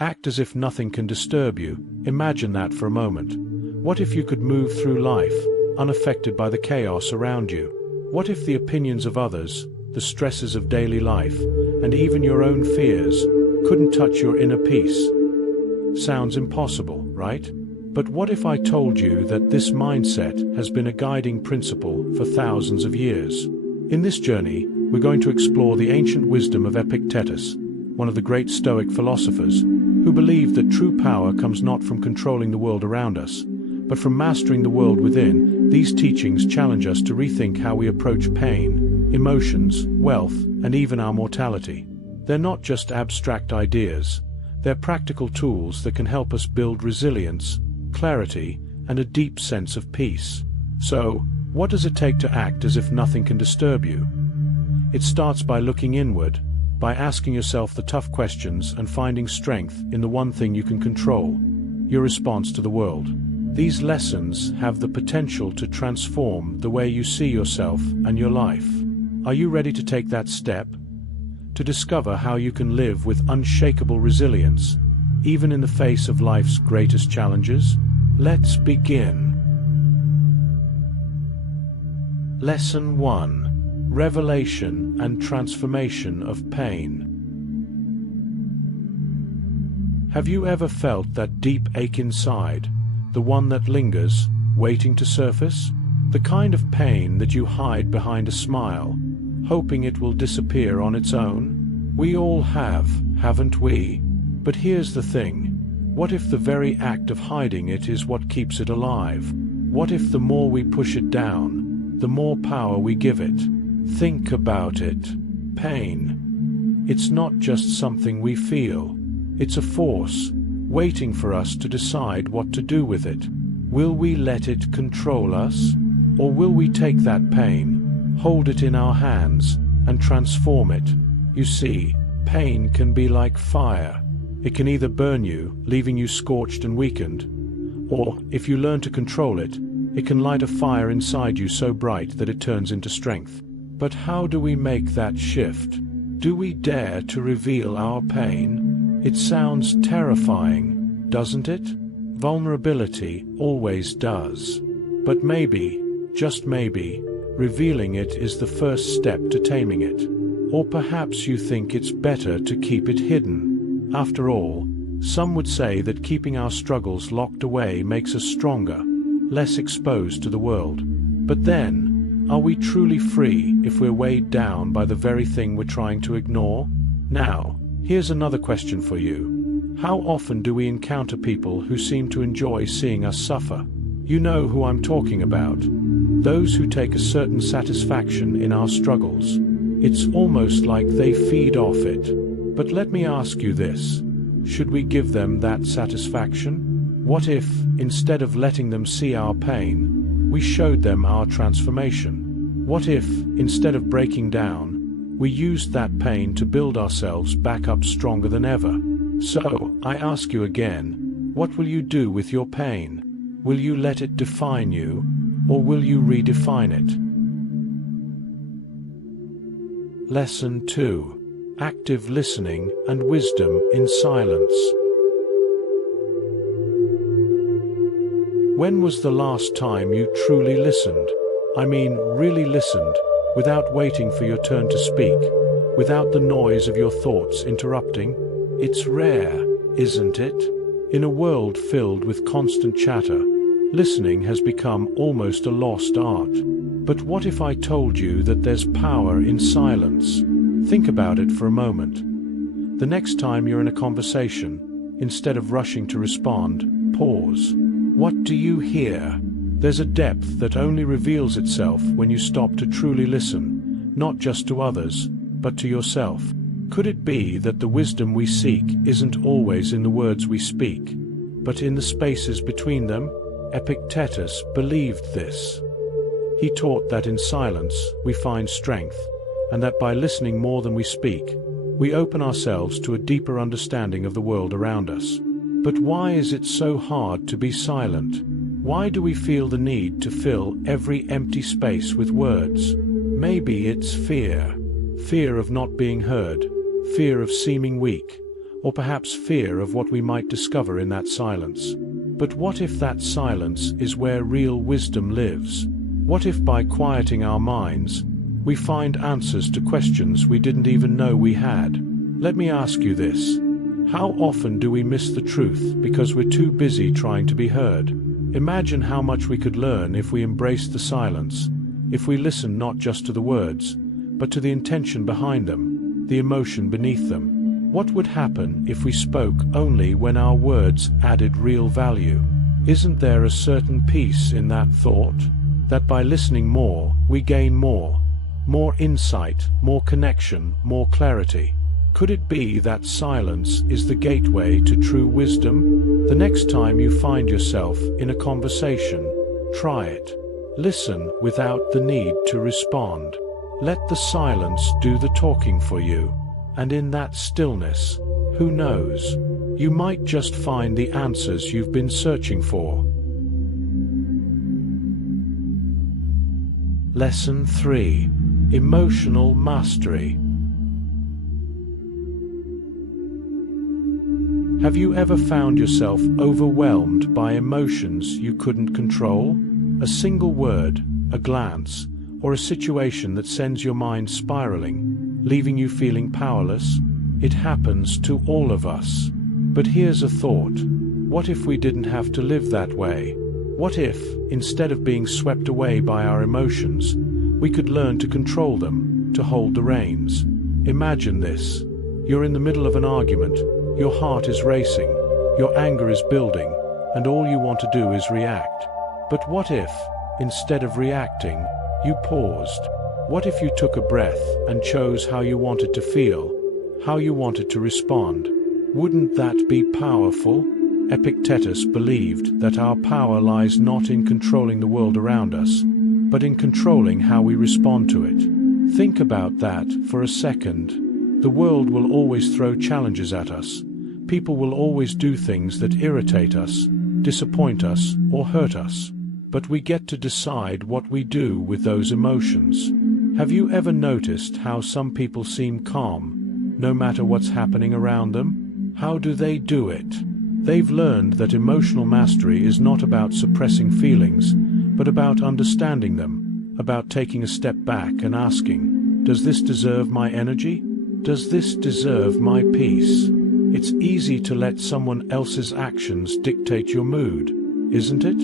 Act as if nothing can disturb you. Imagine that for a moment. What if you could move through life, unaffected by the chaos around you? What if the opinions of others, the stresses of daily life, and even your own fears couldn't touch your inner peace? Sounds impossible, right? But what if I told you that this mindset has been a guiding principle for thousands of years? In this journey, we're going to explore the ancient wisdom of Epictetus, one of the great Stoic philosophers, who believed that true power comes not from controlling the world around us, but from mastering the world within. These teachings challenge us to rethink how we approach pain, emotions, wealth, and even our mortality. They're not just abstract ideas. They're practical tools that can help us build resilience, clarity, and a deep sense of peace. So, what does it take to act as if nothing can disturb you? It starts by looking inward, by asking yourself the tough questions and finding strength in the one thing you can control: your response to the world. These lessons have the potential to transform the way you see yourself and your life. Are you ready to take that step? To discover how you can live with unshakable resilience, even in the face of life's greatest challenges? Let's begin. Lesson 1: Revelation and Transformation of Pain. Have you ever felt that deep ache inside? The one that lingers, waiting to surface? The kind of pain that you hide behind a smile, hoping it will disappear on its own? We all have, haven't we? But here's the thing. What if the very act of hiding it is what keeps it alive? What if the more we push it down, the more power we give it? Think about it. Pain. It's not just something we feel. It's a force, waiting for us to decide what to do with it. Will we let it control us? Or will we take that pain, hold it in our hands, and transform it? You see, pain can be like fire. It can either burn you, leaving you scorched and weakened, or, if you learn to control it, it can light a fire inside you so bright that it turns into strength. But how do we make that shift? Do we dare to reveal our pain? It sounds terrifying, doesn't it? Vulnerability always does. But maybe, just maybe, revealing it is the first step to taming it. Or perhaps you think it's better to keep it hidden. After all, some would say that keeping our struggles locked away makes us stronger, less exposed to the world. But then, are we truly free if we're weighed down by the very thing we're trying to ignore? Now, here's another question for you. How often do we encounter people who seem to enjoy seeing us suffer? You know who I'm talking about. Those who take a certain satisfaction in our struggles. It's almost like they feed off it. But let me ask you this. Should we give them that satisfaction? What if, instead of letting them see our pain, we showed them our transformation? What if, instead of breaking down, we used that pain to build ourselves back up stronger than ever? So, I ask you again, what will you do with your pain? Will you let it define you, or will you redefine it? Lesson 2. Active listening and wisdom in silence. When was the last time you truly listened? I mean, really listened, without waiting for your turn to speak, without the noise of your thoughts interrupting? It's rare, isn't it? In a world filled with constant chatter, listening has become almost a lost art. But what if I told you that there's power in silence? Think about it for a moment. The next time you're in a conversation, instead of rushing to respond, pause. What do you hear? There's a depth that only reveals itself when you stop to truly listen, not just to others, but to yourself. Could it be that the wisdom we seek isn't always in the words we speak, but in the spaces between them? Epictetus believed this. He taught that in silence we find strength, and that by listening more than we speak, we open ourselves to a deeper understanding of the world around us. But why is it so hard to be silent? Why do we feel the need to fill every empty space with words? Maybe it's fear. Fear of not being heard, fear of seeming weak, or perhaps fear of what we might discover in that silence. But what if that silence is where real wisdom lives? What if by quieting our minds, we find answers to questions we didn't even know we had? Let me ask you this. How often do we miss the truth because we're too busy trying to be heard? Imagine how much we could learn if we embraced the silence, if we listened not just to the words, but to the intention behind them, the emotion beneath them. What would happen if we spoke only when our words added real value? Isn't there a certain peace in that thought? That by listening more, we gain more insight, more connection, more clarity. Could it be that silence is the gateway to true wisdom? The next time you find yourself in a conversation, try it. Listen without the need to respond. Let the silence do the talking for you. And in that stillness, who knows, you might just find the answers you've been searching for. Lesson 3. Emotional Mastery. Have you ever found yourself overwhelmed by emotions you couldn't control? A single word, a glance, or a situation that sends your mind spiraling, leaving you feeling powerless? It happens to all of us. But here's a thought. What if we didn't have to live that way? What if, instead of being swept away by our emotions, we could learn to control them, to hold the reins? Imagine this. You're in the middle of an argument. Your heart is racing, your anger is building, and all you want to do is react. But what if, instead of reacting, you paused? What if you took a breath and chose how you wanted to feel, how you wanted to respond? Wouldn't that be powerful? Epictetus believed that our power lies not in controlling the world around us, but in controlling how we respond to it. Think about that for a second. The world will always throw challenges at us. People will always do things that irritate us, disappoint us, or hurt us. But we get to decide what we do with those emotions. Have you ever noticed how some people seem calm, no matter what's happening around them? How do they do it? They've learned that emotional mastery is not about suppressing feelings, but about understanding them, about taking a step back and asking, does this deserve my energy? Does this deserve my peace? It's easy to let someone else's actions dictate your mood, isn't it?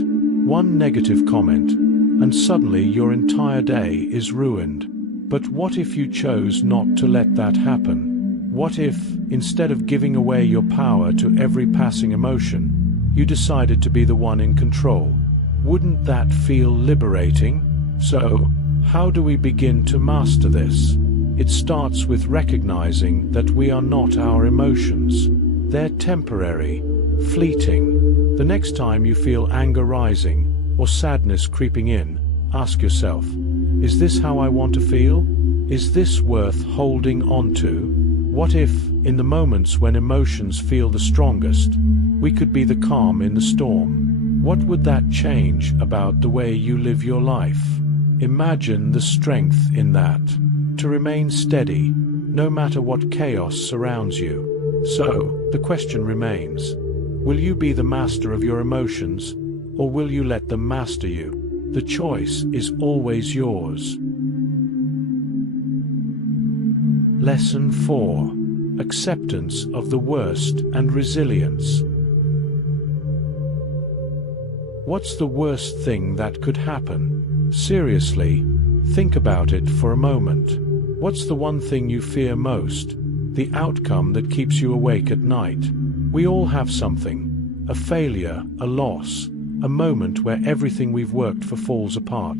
One negative comment, and suddenly your entire day is ruined. But what if you chose not to let that happen? What if, instead of giving away your power to every passing emotion, you decided to be the one in control? Wouldn't that feel liberating? So, how do we begin to master this? It starts with recognizing that we are not our emotions. They're temporary, fleeting. The next time you feel anger rising or sadness creeping in, ask yourself, is this how I want to feel? Is this worth holding on to? What if, in the moments when emotions feel the strongest, we could be the calm in the storm? What would that change about the way you live your life? Imagine the strength in that. To remain steady, no matter what chaos surrounds you. So, the question remains, will you be the master of your emotions, or will you let them master you? The choice is always yours. Lesson 4. Acceptance of the worst and resilience. What's the worst thing that could happen? Seriously, think about it for a moment. What's the one thing you fear most? The outcome that keeps you awake at night? We all have something. A failure, a loss, a moment where everything we've worked for falls apart.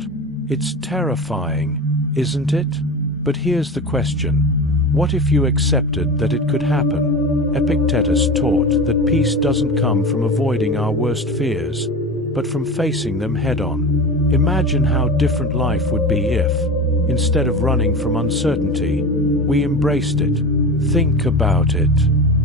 It's terrifying, isn't it? But here's the question. What if you accepted that it could happen? Epictetus taught that peace doesn't come from avoiding our worst fears, but from facing them head-on. Imagine how different life would be if, instead of running from uncertainty, we embraced it. Think about it.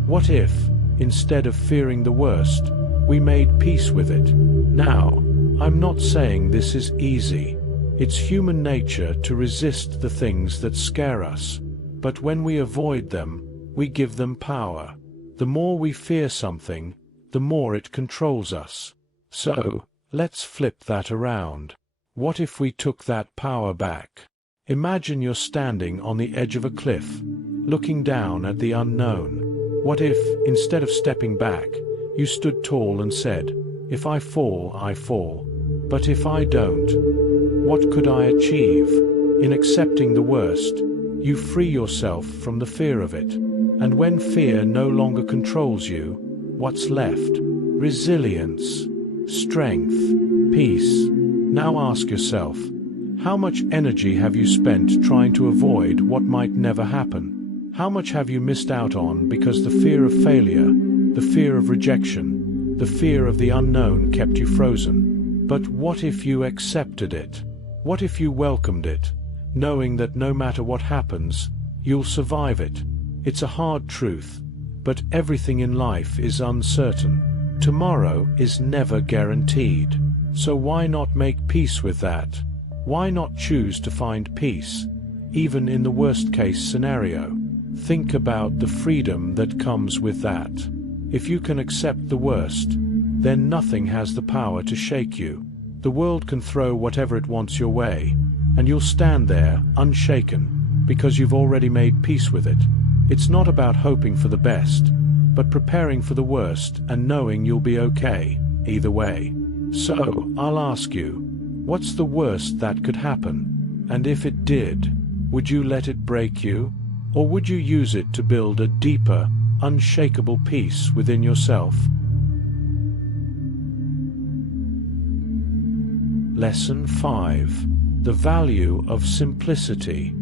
What if, instead of fearing the worst, we made peace with it? Now, I'm not saying this is easy. It's human nature to resist the things that scare us. But when we avoid them, we give them power. The more we fear something, the more it controls us. So, let's flip that around. What if we took that power back? Imagine you're standing on the edge of a cliff, looking down at the unknown. What if, instead of stepping back, you stood tall and said, "If I fall, I fall. But if I don't, what could I achieve?" In accepting the worst, you free yourself from the fear of it. And when fear no longer controls you, what's left? Resilience, strength, peace. Now ask yourself, how much energy have you spent trying to avoid what might never happen? How much have you missed out on because the fear of failure, the fear of rejection, the fear of the unknown kept you frozen? But what if you accepted it? What if you welcomed it, knowing that no matter what happens, you'll survive it? It's a hard truth, but everything in life is uncertain. Tomorrow is never guaranteed. So why not make peace with that? Why not choose to find peace, even in the worst-case scenario? Think about the freedom that comes with that. If you can accept the worst, then nothing has the power to shake you. The world can throw whatever it wants your way, and you'll stand there unshaken because you've already made peace with it. It's not about hoping for the best, but preparing for the worst and knowing you'll be okay either way. So, I'll ask you, what's the worst that could happen? And if it did, would you let it break you? Or would you use it to build a deeper, unshakable peace within yourself? Lesson 5. The value of simplicity.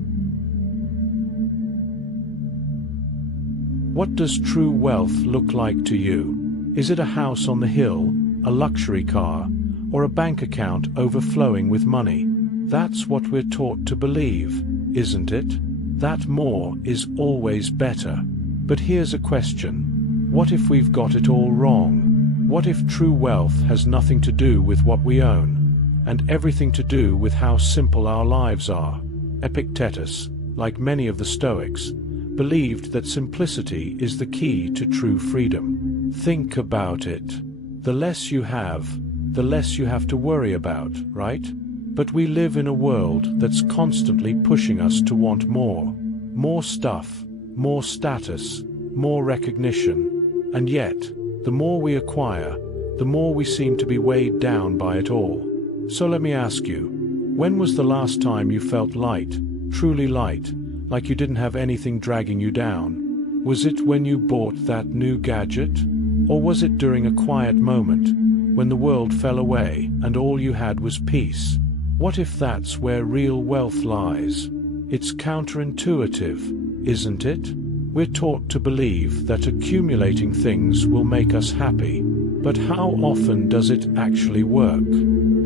What does true wealth look like to you? Is it a house on the hill, a luxury car, or a bank account overflowing with money? That's what we're taught to believe, isn't it? That more is always better. But here's a question. What if we've got it all wrong? What if true wealth has nothing to do with what we own, and everything to do with how simple our lives are? Epictetus, like many of the Stoics, believed that simplicity is the key to true freedom. Think about it. The less you have, the less you have to worry about, right? But we live in a world that's constantly pushing us to want more. More stuff, more status, more recognition. And yet, the more we acquire, the more we seem to be weighed down by it all. So let me ask you, when was the last time you felt light, truly light, like you didn't have anything dragging you down? Was it when you bought that new gadget? Or was it during a quiet moment, when the world fell away and all you had was peace? What if that's where real wealth lies? It's counterintuitive, isn't it? We're taught to believe that accumulating things will make us happy. But how often does it actually work?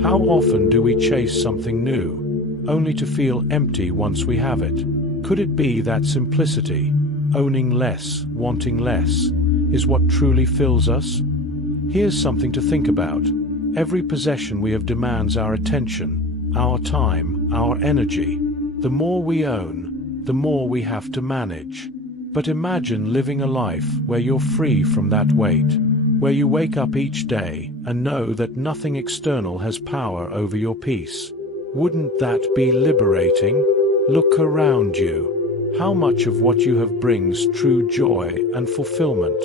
How often do we chase something new, only to feel empty once we have it? Could it be that simplicity, owning less, wanting less, is what truly fills us? Here's something to think about. Every possession we have demands our attention, our time, our energy. The more we own, the more we have to manage. But imagine living a life where you're free from that weight, where you wake up each day and know that nothing external has power over your peace. Wouldn't that be liberating? Look around you. How much of what you have brings true joy and fulfillment?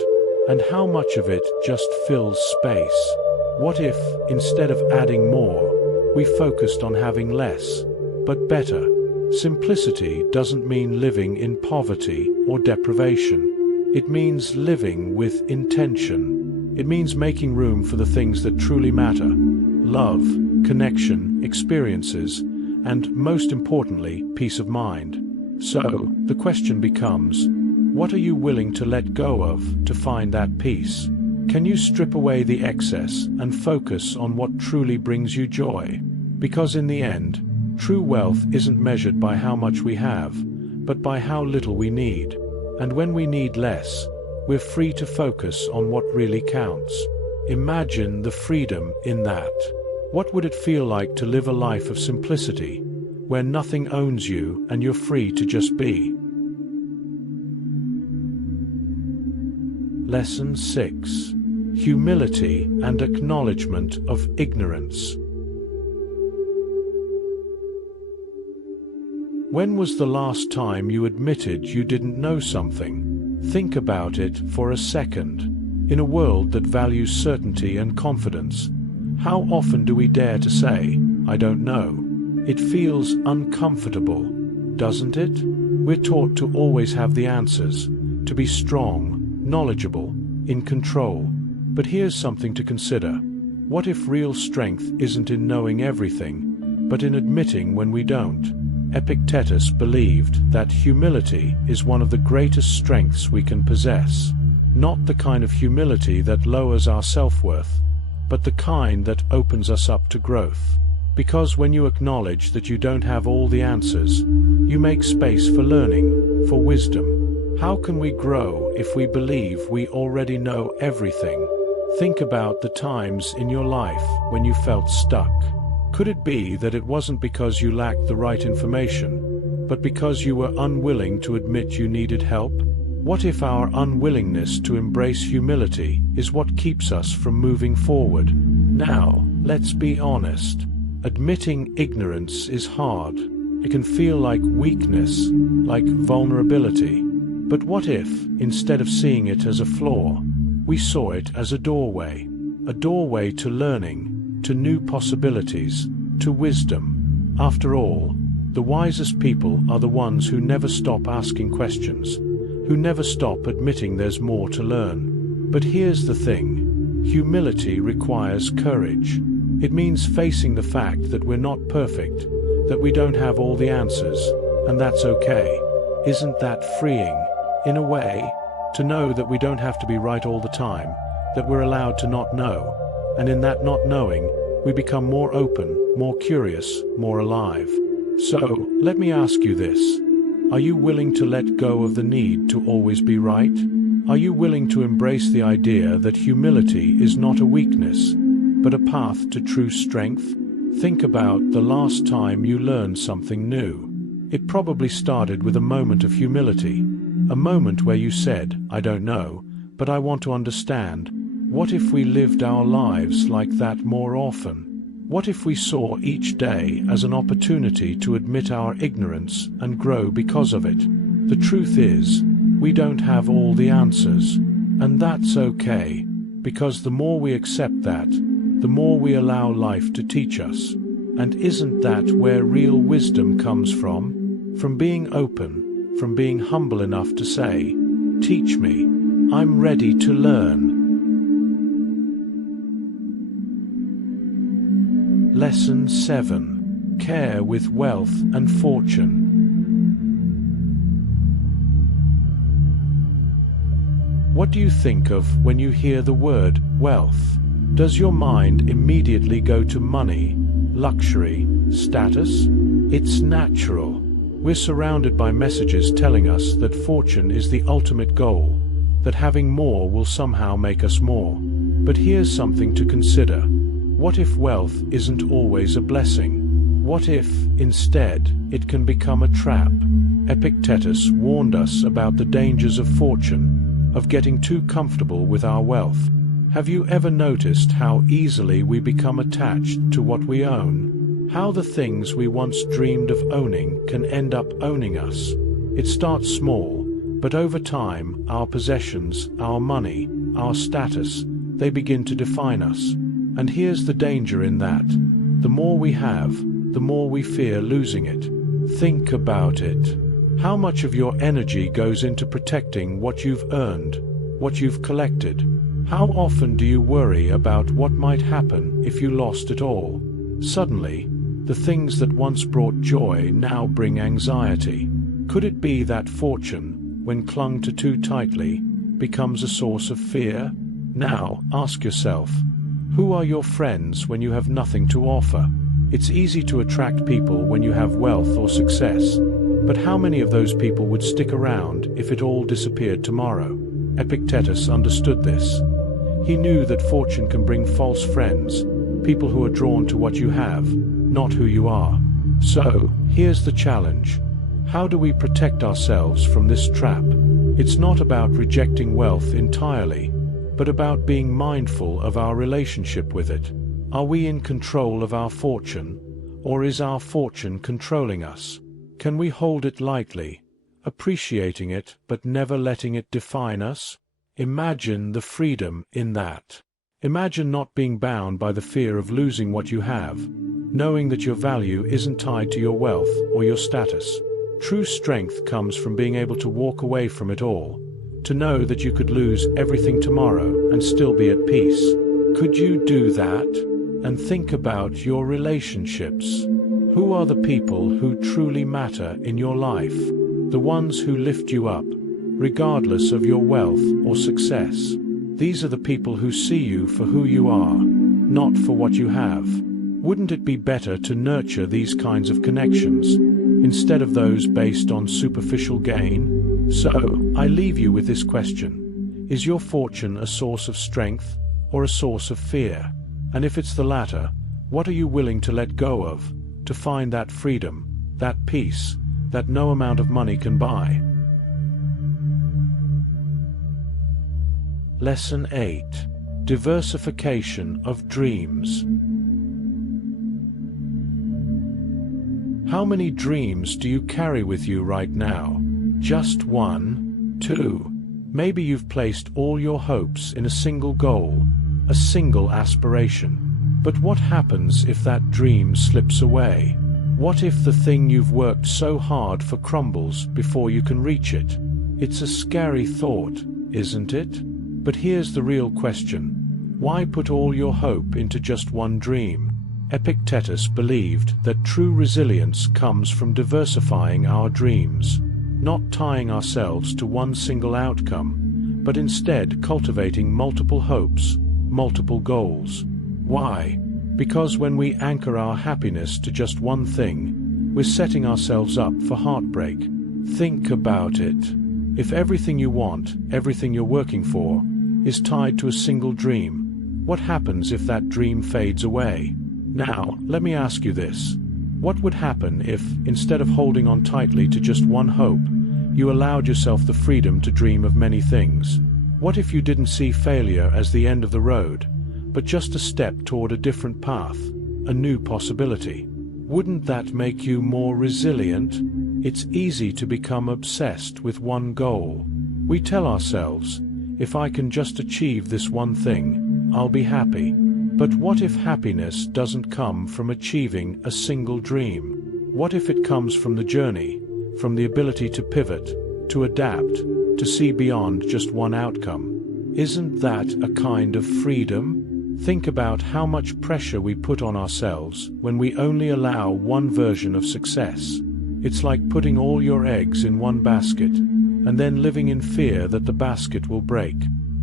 And how much of it just fills space? What if, instead of adding more, we focused on having less, but better? Simplicity doesn't mean living in poverty or deprivation. It means living with intention. It means making room for the things that truly matter: love, connection, experiences, and, most importantly, peace of mind. So, the question becomes, what are you willing to let go of to find that peace? Can you strip away the excess and focus on what truly brings you joy? Because in the end, true wealth isn't measured by how much we have, but by how little we need. And when we need less, we're free to focus on what really counts. Imagine the freedom in that. What would it feel like to live a life of simplicity, where nothing owns you and you're free to just be? Lesson 6. Humility and acknowledgement of ignorance. When was the last time you admitted you didn't know something? Think about it for a second. In a world that values certainty and confidence, how often do we dare to say, "I don't know"? It feels uncomfortable, doesn't it? We're taught to always have the answers, to be strong, knowledgeable, in control. But here's something to consider. What if real strength isn't in knowing everything, but in admitting when we don't? Epictetus believed that humility is one of the greatest strengths we can possess. Not the kind of humility that lowers our self-worth, but the kind that opens us up to growth. Because when you acknowledge that you don't have all the answers, you make space for learning, for wisdom. How can we grow if we believe we already know everything? Think about the times in your life when you felt stuck. Could it be that it wasn't because you lacked the right information, but because you were unwilling to admit you needed help? What if our unwillingness to embrace humility is what keeps us from moving forward? Now, let's be honest. Admitting ignorance is hard. It can feel like weakness, like vulnerability. But what if, instead of seeing it as a flaw, we saw it as a doorway to learning, to new possibilities, to wisdom? After all, the wisest people are the ones who never stop asking questions, who never stop admitting there's more to learn. But here's the thing, humility requires courage. It means facing the fact that we're not perfect, that we don't have all the answers, and that's okay. Isn't that freeing, in a way, to know that we don't have to be right all the time, that we're allowed to not know, and in that not knowing, we become more open, more curious, more alive. So, let me ask you this. Are you willing to let go of the need to always be right? Are you willing to embrace the idea that humility is not a weakness, but a path to true strength? Think about the last time you learned something new. It probably started with a moment of humility, a moment where you said, "I don't know, but I want to understand." What if we lived our lives like that more often? What if we saw each day as an opportunity to admit our ignorance and grow because of it? The truth is, we don't have all the answers, and that's okay, because the more we accept that, the more we allow life to teach us. And isn't that where real wisdom comes from? From being open, from being humble enough to say, "Teach me, I'm ready to learn." Lesson 7. Care with wealth and fortune. What do you think of when you hear the word wealth? Does your mind immediately go to money, luxury, status? It's natural. We're surrounded by messages telling us that fortune is the ultimate goal, that having more will somehow make us more. But here's something to consider. What if wealth isn't always a blessing? What if, instead, it can become a trap? Epictetus warned us about the dangers of fortune, of getting too comfortable with our wealth. Have you ever noticed how easily we become attached to what we own? How the things we once dreamed of owning can end up owning us? It starts small, but over time, our possessions, our money, our status, they begin to define us. And here's the danger in that. The more we have, the more we fear losing it. Think about it. How much of your energy goes into protecting what you've earned, what you've collected? How often do you worry about what might happen if you lost it all? Suddenly, the things that once brought joy now bring anxiety. Could it be that fortune, when clung to too tightly, becomes a source of fear? Now, ask yourself, who are your friends when you have nothing to offer? It's easy to attract people when you have wealth or success, but how many of those people would stick around if it all disappeared tomorrow? Epictetus understood this. He knew that fortune can bring false friends, people who are drawn to what you have, not who you are. So, here's the challenge. How do we protect ourselves from this trap? It's not about rejecting wealth entirely, but about being mindful of our relationship with it. Are we in control of our fortune, or is our fortune controlling us? Can we hold it lightly, appreciating it but never letting it define us? Imagine the freedom in that. Imagine not being bound by the fear of losing what you have, knowing that your value isn't tied to your wealth or your status. True strength comes from being able to walk away from it all, to know that you could lose everything tomorrow and still be at peace. Could you do that? And think about your relationships. Who are the people who truly matter in your life? The ones who lift you up, regardless of your wealth or success. These are the people who see you for who you are, not for what you have. Wouldn't it be better to nurture these kinds of connections, instead of those based on superficial gain? So, I leave you with this question. Is your fortune a source of strength or a source of fear? And if it's the latter, what are you willing to let go of, to find that freedom, that peace, that no amount of money can buy? Lesson 8. Diversification of dreams. How many dreams do you carry with you right now? Just one? Two? Maybe you've placed all your hopes in a single goal, a single aspiration. But what happens if that dream slips away? What if the thing you've worked so hard for crumbles before you can reach it? It's a scary thought, isn't it? But here's the real question. Why put all your hope into just one dream? Epictetus believed that true resilience comes from diversifying our dreams, not tying ourselves to one single outcome, but instead cultivating multiple hopes, multiple goals. Why? Because when we anchor our happiness to just one thing, we're setting ourselves up for heartbreak. Think about it. If everything you want, everything you're working for, is tied to a single dream, what happens if that dream fades away? Now, let me ask you this. What would happen if, instead of holding on tightly to just one hope, you allowed yourself the freedom to dream of many things? What if you didn't see failure as the end of the road, but just a step toward a different path, a new possibility? Wouldn't that make you more resilient? It's easy to become obsessed with one goal. We tell ourselves, if I can just achieve this one thing, I'll be happy. But what if happiness doesn't come from achieving a single dream? What if it comes from the journey, from the ability to pivot, to adapt, to see beyond just one outcome? Isn't that a kind of freedom? Think about how much pressure we put on ourselves when we only allow one version of success. It's like putting all your eggs in one basket, and then living in fear that the basket will break.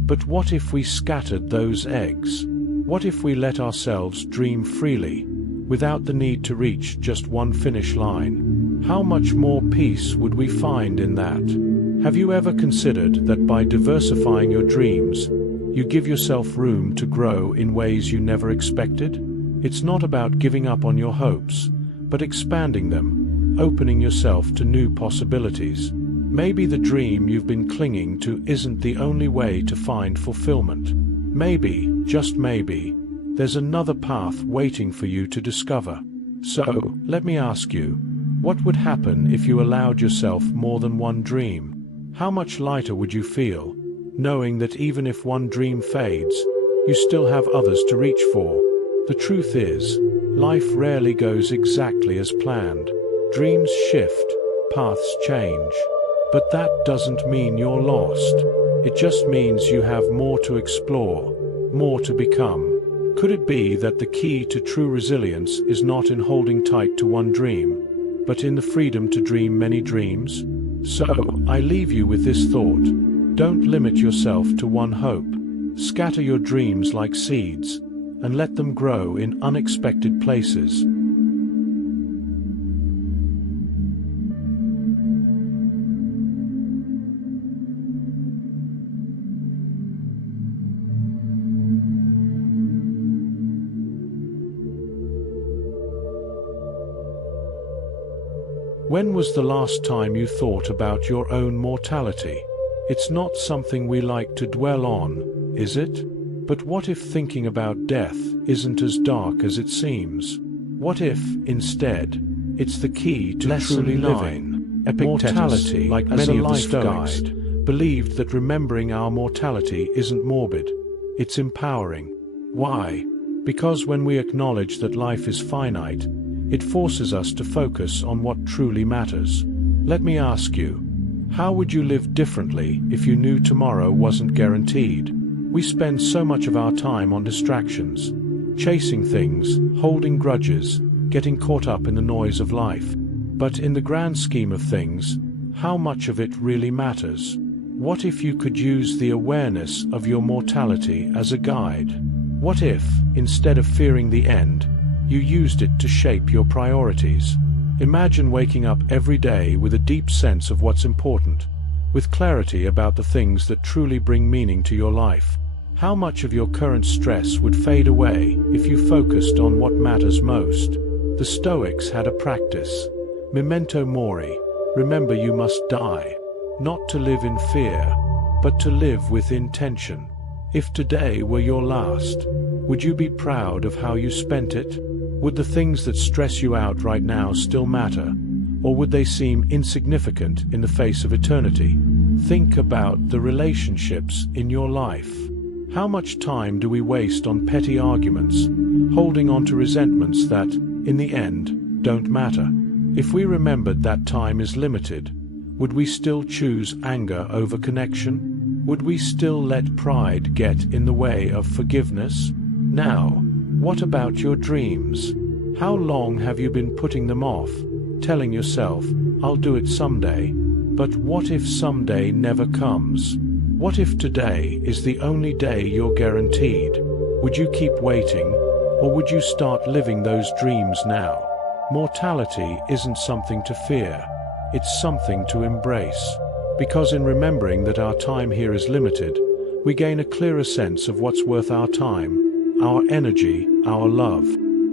But what if we scattered those eggs? What if we let ourselves dream freely, without the need to reach just one finish line? How much more peace would we find in that? Have you ever considered that by diversifying your dreams, you give yourself room to grow in ways you never expected? It's not about giving up on your hopes, but expanding them, opening yourself to new possibilities. Maybe the dream you've been clinging to isn't the only way to find fulfillment. Maybe, just maybe, there's another path waiting for you to discover. So, let me ask you, what would happen if you allowed yourself more than one dream? How much lighter would you feel, knowing that even if one dream fades, you still have others to reach for? The truth is, life rarely goes exactly as planned. Dreams shift, paths change. But that doesn't mean you're lost. It just means you have more to explore, more to become. Could it be that the key to true resilience is not in holding tight to one dream, but in the freedom to dream many dreams? So, I leave you with this thought. Don't limit yourself to one hope. Scatter your dreams like seeds, and let them grow in unexpected places. When was the last time you thought about your own mortality? It's not something we like to dwell on, is it? But what if thinking about death isn't as dark as it seems? What if, instead, it's the key to truly living? Epictetus, like many of the Stoics, believed that remembering our mortality isn't morbid, it's empowering. Why? Because when we acknowledge that life is finite, it forces us to focus on what truly matters. Let me ask you, how would you live differently if you knew tomorrow wasn't guaranteed? We spend so much of our time on distractions, chasing things, holding grudges, getting caught up in the noise of life. But in the grand scheme of things, how much of it really matters? What if you could use the awareness of your mortality as a guide? What if, instead of fearing the end, you used it to shape your priorities? Imagine waking up every day with a deep sense of what's important, with clarity about the things that truly bring meaning to your life. How much of your current stress would fade away if you focused on what matters most? The Stoics had a practice, memento mori, remember you must die, not to live in fear, but to live with intention. If today were your last, would you be proud of how you spent it? Would the things that stress you out right now still matter, or would they seem insignificant in the face of eternity? Think about the relationships in your life. How much time do we waste on petty arguments, holding on to resentments that, in the end, don't matter? If we remembered that time is limited, would we still choose anger over connection? Would we still let pride get in the way of forgiveness? Now, what about your dreams? How long have you been putting them off, telling yourself, I'll do it someday? But what if someday never comes? What if today is the only day you're guaranteed? Would you keep waiting, or would you start living those dreams now? Mortality isn't something to fear, it's something to embrace. Because in remembering that our time here is limited, we gain a clearer sense of what's worth our time, our energy, our love.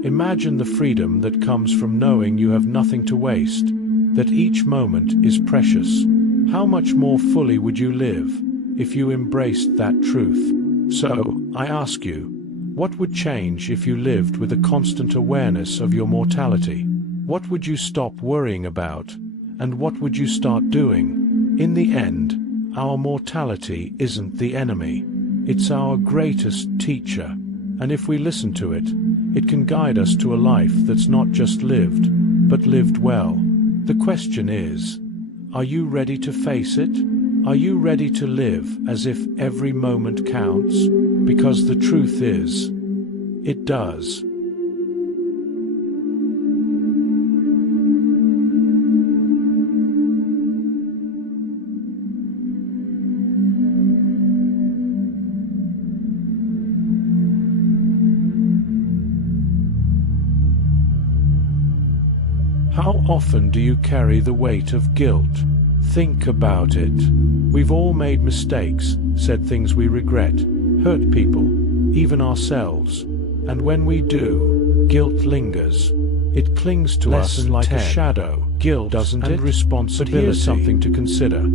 Imagine the freedom that comes from knowing you have nothing to waste, that each moment is precious. How much more fully would you live if you embraced that truth? So, I ask you, what would change if you lived with a constant awareness of your mortality? What would you stop worrying about, and what would you start doing? In the end, our mortality isn't the enemy. It's our greatest teacher, and if we listen to it, it can guide us to a life that's not just lived, but lived well. The question is, are you ready to face it? Are you ready to live as if every moment counts? Because the truth is, it does. How often do you carry the weight of guilt? Think about it. We've all made mistakes, said things we regret, hurt people, even ourselves. And when we do, guilt lingers. It clings to us like a shadow. Guilt, doesn't it? And responsibility. But here's something to consider.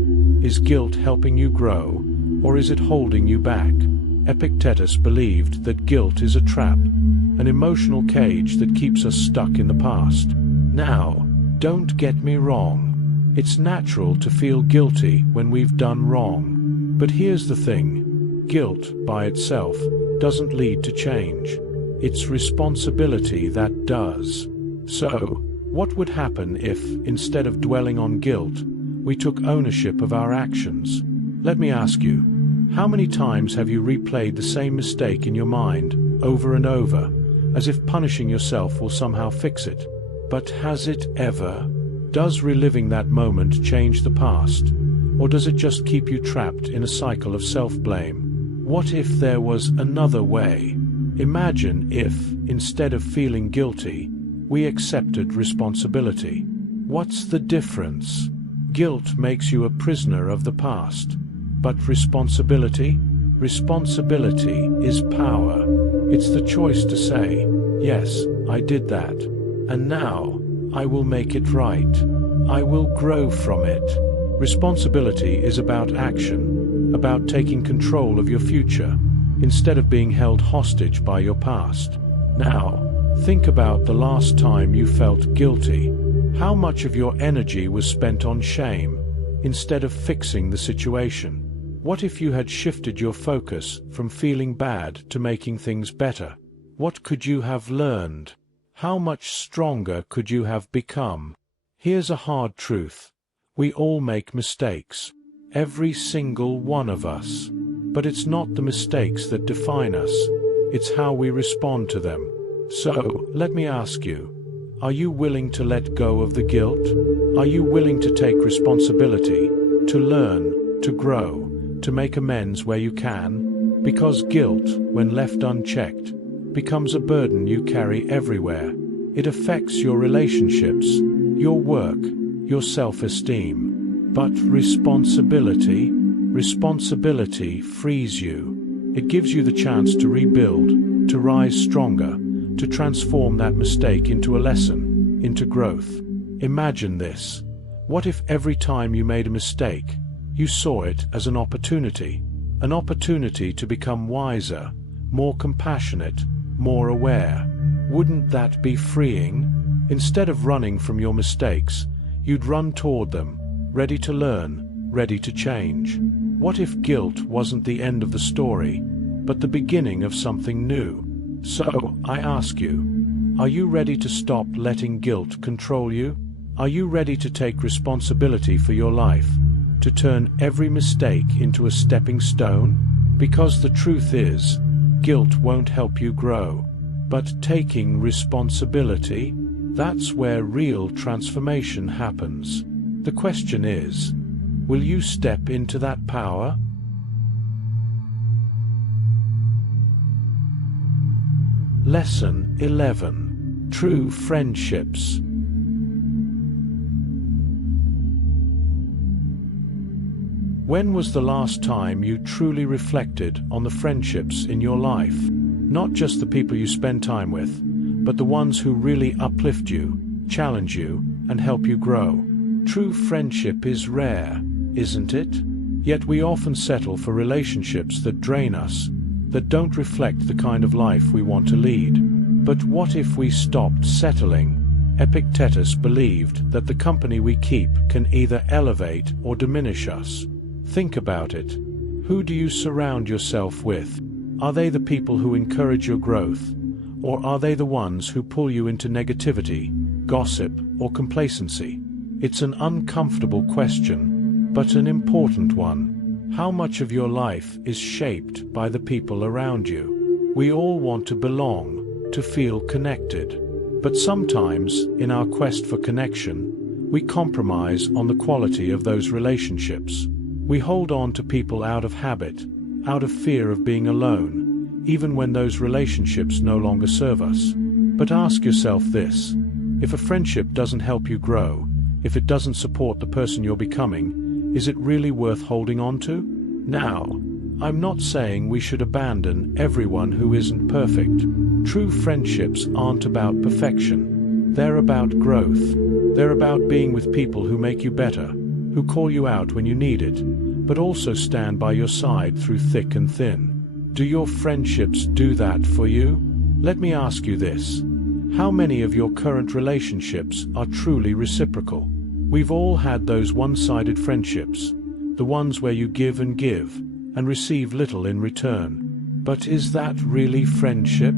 Is guilt helping you grow, or is it holding you back? Epictetus believed that guilt is a trap, an emotional cage that keeps us stuck in the past. Now, don't get me wrong. It's natural to feel guilty when we've done wrong. But here's the thing. Guilt, by itself, doesn't lead to change. It's responsibility that does. So, what would happen if, instead of dwelling on guilt, we took ownership of our actions? Let me ask you, how many times have you replayed the same mistake in your mind, over and over, as if punishing yourself will somehow fix it? But has it ever? Does reliving that moment change the past? Or does it just keep you trapped in a cycle of self-blame? What if there was another way? Imagine if, instead of feeling guilty, we accepted responsibility. What's the difference? Guilt makes you a prisoner of the past. But responsibility? Responsibility is power. It's the choice to say, yes, I did that. And now, I will make it right. I will grow from it. Responsibility is about action, about taking control of your future, instead of being held hostage by your past. Now, think about the last time you felt guilty. How much of your energy was spent on shame, instead of fixing the situation? What if you had shifted your focus from feeling bad to making things better? What could you have learned? How much stronger could you have become? Here's a hard truth. We all make mistakes. Every single one of us. But it's not the mistakes that define us. It's how we respond to them. So, let me ask you, are you willing to let go of the guilt? Are you willing to take responsibility, to learn, to grow, to make amends where you can? Because guilt, when left unchecked, becomes a burden you carry everywhere. It affects your relationships, your work, your self-esteem. But responsibility frees you. It gives you the chance to rebuild, to rise stronger, to transform that mistake into a lesson, into growth. Imagine this. What if every time you made a mistake, you saw it as an opportunity to become wiser, more compassionate, more aware? Wouldn't that be freeing? Instead of running from your mistakes, you'd run toward them, ready to learn, ready to change. What if guilt wasn't the end of the story, but the beginning of something new? So, I ask you, are you ready to stop letting guilt control you? Are you ready to take responsibility for your life, to turn every mistake into a stepping stone? Because the truth is, guilt won't help you grow. But taking responsibility, that's where real transformation happens. The question is, will you step into that power? Lesson 11. True friendships. When was the last time you truly reflected on the friendships in your life? Not just the people you spend time with, but the ones who really uplift you, challenge you, and help you grow. True friendship is rare, isn't it? Yet we often settle for relationships that drain us, that don't reflect the kind of life we want to lead. But what if we stopped settling? Epictetus believed that the company we keep can either elevate or diminish us. Think about it. Who do you surround yourself with? Are they the people who encourage your growth? Or are they the ones who pull you into negativity, gossip, or complacency? It's an uncomfortable question, but an important one. How much of your life is shaped by the people around you? We all want to belong, to feel connected. But sometimes, in our quest for connection, we compromise on the quality of those relationships. We hold on to people out of habit, out of fear of being alone, even when those relationships no longer serve us. But ask yourself this: if a friendship doesn't help you grow, if it doesn't support the person you're becoming, is it really worth holding on to? Now, I'm not saying we should abandon everyone who isn't perfect. True friendships aren't about perfection. They're about growth. They're about being with people who make you better, who call you out when you need it, but also stand by your side through thick and thin. Do your friendships do that for you? Let me ask you this: how many of your current relationships are truly reciprocal? We've all had those one-sided friendships, the ones where you give and receive little in return. But is that really friendship?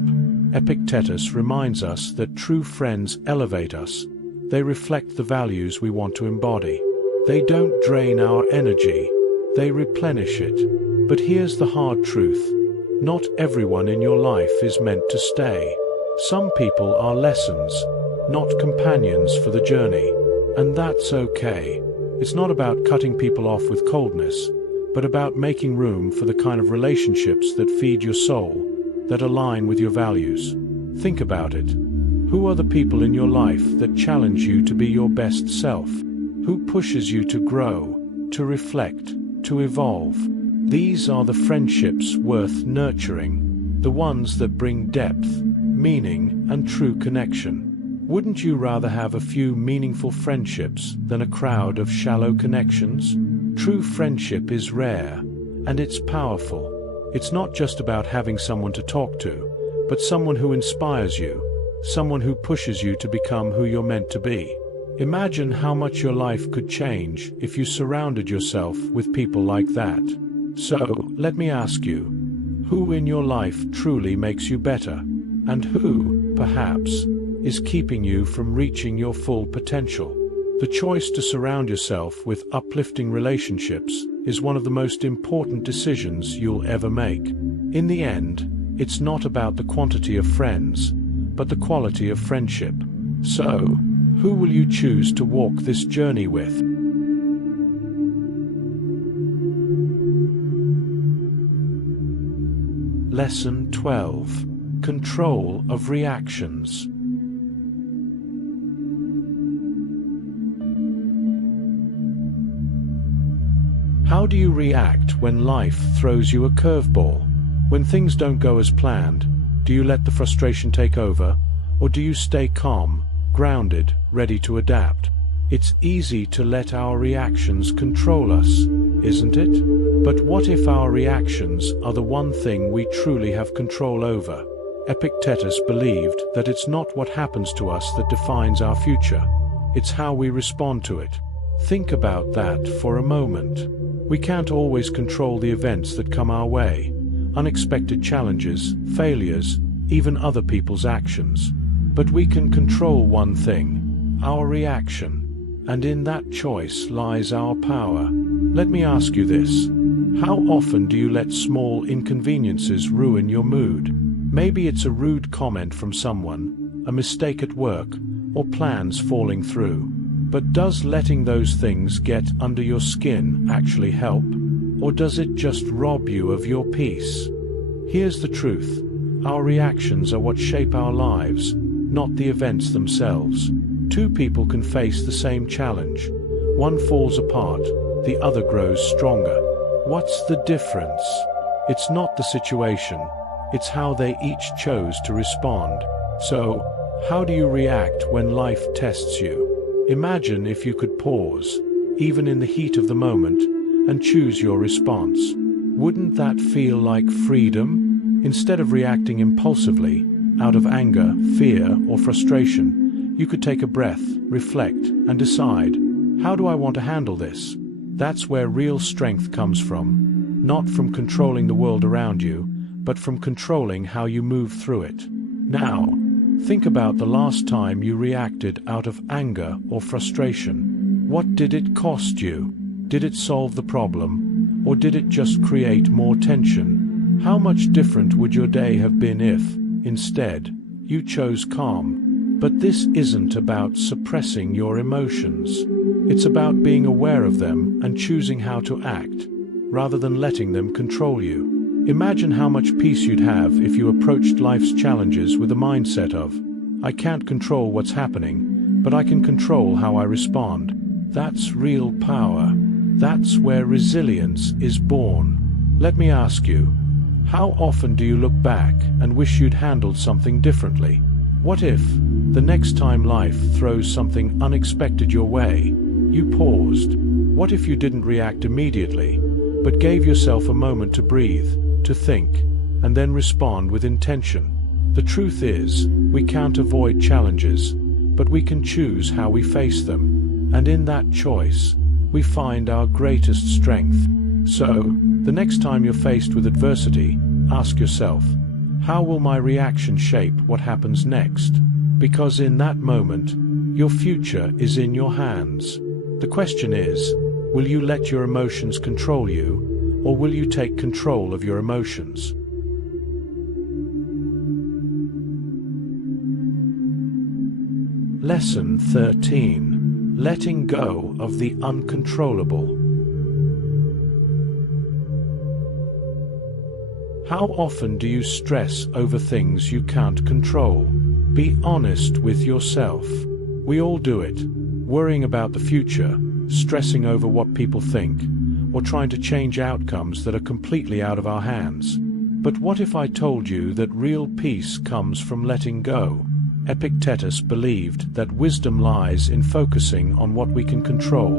Epictetus reminds us that true friends elevate us. They reflect the values we want to embody. They don't drain our energy, they replenish it. But here's the hard truth: not everyone in your life is meant to stay. Some people are lessons, not companions for the journey. And that's okay. It's not about cutting people off with coldness, but about making room for the kind of relationships that feed your soul, that align with your values. Think about it. Who are the people in your life that challenge you to be your best self? Who pushes you to grow, to reflect, to evolve? These are the friendships worth nurturing, the ones that bring depth, meaning, and true connection. Wouldn't you rather have a few meaningful friendships than a crowd of shallow connections? True friendship is rare, and it's powerful. It's not just about having someone to talk to, but someone who inspires you, someone who pushes you to become who you're meant to be. Imagine how much your life could change if you surrounded yourself with people like that. So, let me ask you, who in your life truly makes you better? And who, perhaps, is keeping you from reaching your full potential? The choice to surround yourself with uplifting relationships is one of the most important decisions you'll ever make. In the end, it's not about the quantity of friends, but the quality of friendship. So, who will you choose to walk this journey with? Lesson 12. Control of reactions. How do you react when life throws you a curveball? When things don't go as planned, do you let the frustration take over, or do you stay calm, grounded, ready to adapt? It's easy to let our reactions control us, isn't it? But what if our reactions are the one thing we truly have control over? Epictetus believed that it's not what happens to us that defines our future, it's how we respond to it. Think about that for a moment. We can't always control the events that come our way, unexpected challenges, failures, even other people's actions. But we can control one thing, our reaction, and in that choice lies our power. Let me ask you this. How often do you let small inconveniences ruin your mood? Maybe it's a rude comment from someone, a mistake at work, or plans falling through. But does letting those things get under your skin actually help? Or does it just rob you of your peace? Here's the truth. Our reactions are what shape our lives, not the events themselves. Two people can face the same challenge. One falls apart, the other grows stronger. What's the difference? It's not the situation, it's how they each chose to respond. So, how do you react when life tests you? Imagine if you could pause, even in the heat of the moment, and choose your response. Wouldn't that feel like freedom? Instead of reacting impulsively, out of anger, fear, or frustration, you could take a breath, reflect, and decide, how do I want to handle this? That's where real strength comes from. Not from controlling the world around you, but from controlling how you move through it. Now, think about the last time you reacted out of anger or frustration. What did it cost you? Did it solve the problem, or did it just create more tension? How much different would your day have been if, instead, you chose calm? But this isn't about suppressing your emotions. It's about being aware of them and choosing how to act, rather than letting them control you. Imagine how much peace you'd have if you approached life's challenges with a mindset of, I can't control what's happening, but I can control how I respond. That's real power. That's where resilience is born. Let me ask you, how often do you look back and wish you'd handled something differently? What if, the next time life throws something unexpected your way, you paused? What if you didn't react immediately, but gave yourself a moment to breathe, to think, and then respond with intention? The truth is, we can't avoid challenges, but we can choose how we face them. And in that choice, we find our greatest strength. So, the next time you're faced with adversity, ask yourself, how will my reaction shape what happens next? Because in that moment, your future is in your hands. The question is, will you let your emotions control you, or will you take control of your emotions? Lesson 13. Letting go of the uncontrollable. How often do you stress over things you can't control? Be honest with yourself. We all do it, worrying about the future, stressing over what people think, or trying to change outcomes that are completely out of our hands. But what if I told you that real peace comes from letting go? Epictetus believed that wisdom lies in focusing on what we can control,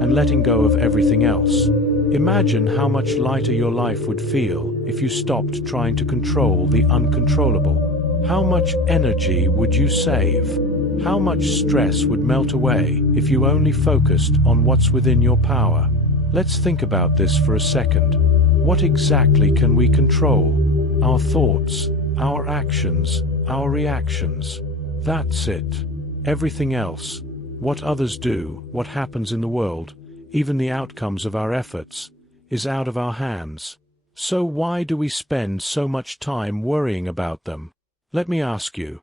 and letting go of everything else. Imagine how much lighter your life would feel if you stopped trying to control the uncontrollable. How much energy would you save? How much stress would melt away if you only focused on what's within your power? Let's think about this for a second. What exactly can we control? Our thoughts, our actions, our reactions. That's it. Everything else, what others do, what happens in the world, even the outcomes of our efforts, is out of our hands. So why do we spend so much time worrying about them? Let me ask you,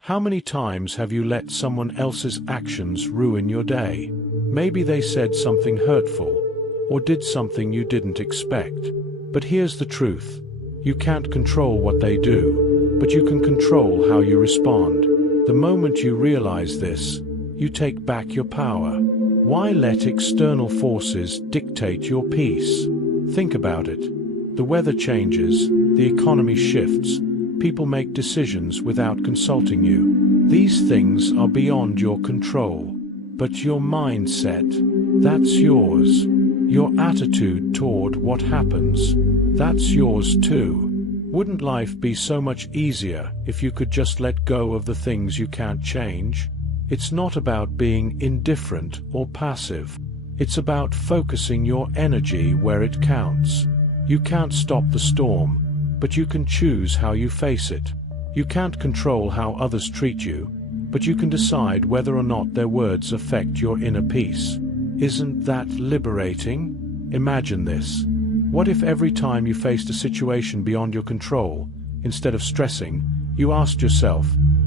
how many times have you let someone else's actions ruin your day? Maybe they said something hurtful, or did something you didn't expect. But here's the truth. You can't control what they do, but you can control how you respond. The moment you realize this, you take back your power. Why let external forces dictate your peace? Think about it. The weather changes, the economy shifts, people make decisions without consulting you. These things are beyond your control. But your mindset, that's yours. Your attitude toward what happens, that's yours too. Wouldn't life be so much easier if you could just let go of the things you can't change? It's not about being indifferent or passive. It's about focusing your energy where it counts. You can't stop the storm, but you can choose how you face it. You can't control how others treat you, but you can decide whether or not their words affect your inner peace. Isn't that liberating? Imagine this. What if every time you faced a situation beyond your control, instead of stressing, you asked yourself,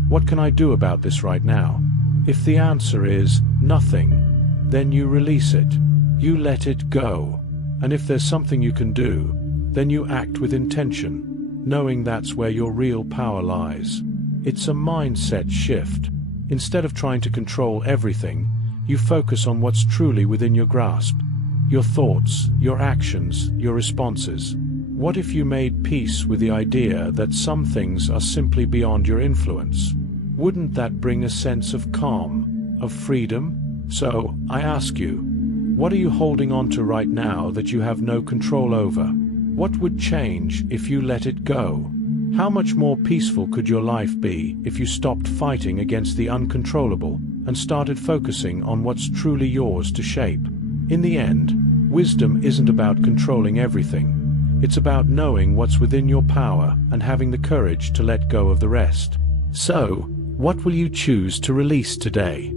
what can I do about this right now? If the answer is nothing, then you release it. You let it go. And if there's something you can do, then you act with intention, knowing that's where your real power lies. It's a mindset shift. Instead of trying to control everything, you focus on what's truly within your grasp. Your thoughts, your actions, your responses. What if you made peace with the idea that some things are simply beyond your influence? Wouldn't that bring a sense of calm, of freedom? So, I ask you, what are you holding on to right now that you have no control over? What would change if you let it go? How much more peaceful could your life be if you stopped fighting against the uncontrollable and started focusing on what's truly yours to shape? In the end, wisdom isn't about controlling everything. It's about knowing what's within your power and having the courage to let go of the rest. So, what will you choose to release today?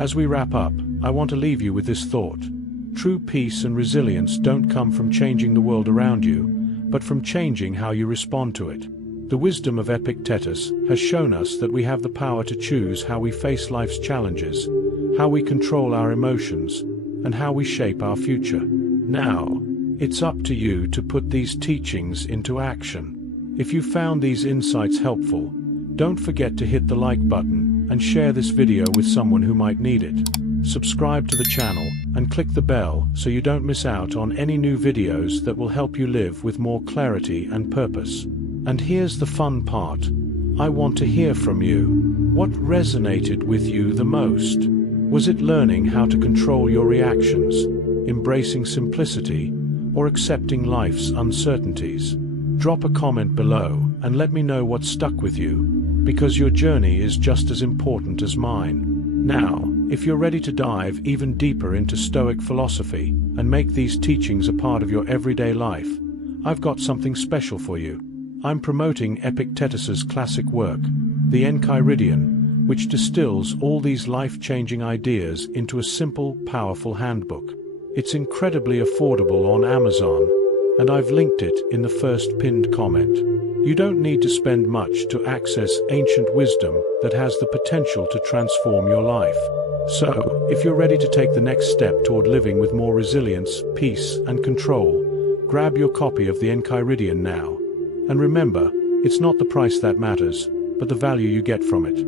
As we wrap up, I want to leave you with this thought. True peace and resilience don't come from changing the world around you, but from changing how you respond to it. The wisdom of Epictetus has shown us that we have the power to choose how we face life's challenges, how we control our emotions, and how we shape our future. Now, it's up to you to put these teachings into action. If you found these insights helpful, don't forget to hit the like button and share this video with someone who might need it. Subscribe to the channel and click the bell so you don't miss out on any new videos that will help you live with more clarity and purpose. And here's the fun part. I want to hear from you. What resonated with you the most? Was it learning how to control your reactions, embracing simplicity, or accepting life's uncertainties? Drop a comment below and let me know what stuck with you, because your journey is just as important as mine. Now, if you're ready to dive even deeper into Stoic philosophy and make these teachings a part of your everyday life, I've got something special for you. I'm promoting Epictetus's classic work, the Enchiridion, which distills all these life-changing ideas into a simple, powerful handbook. It's incredibly affordable on Amazon, and I've linked it in the first pinned comment. You don't need to spend much to access ancient wisdom that has the potential to transform your life. So, if you're ready to take the next step toward living with more resilience, peace, and control, grab your copy of the Enchiridion now. And remember, it's not the price that matters, but the value you get from it.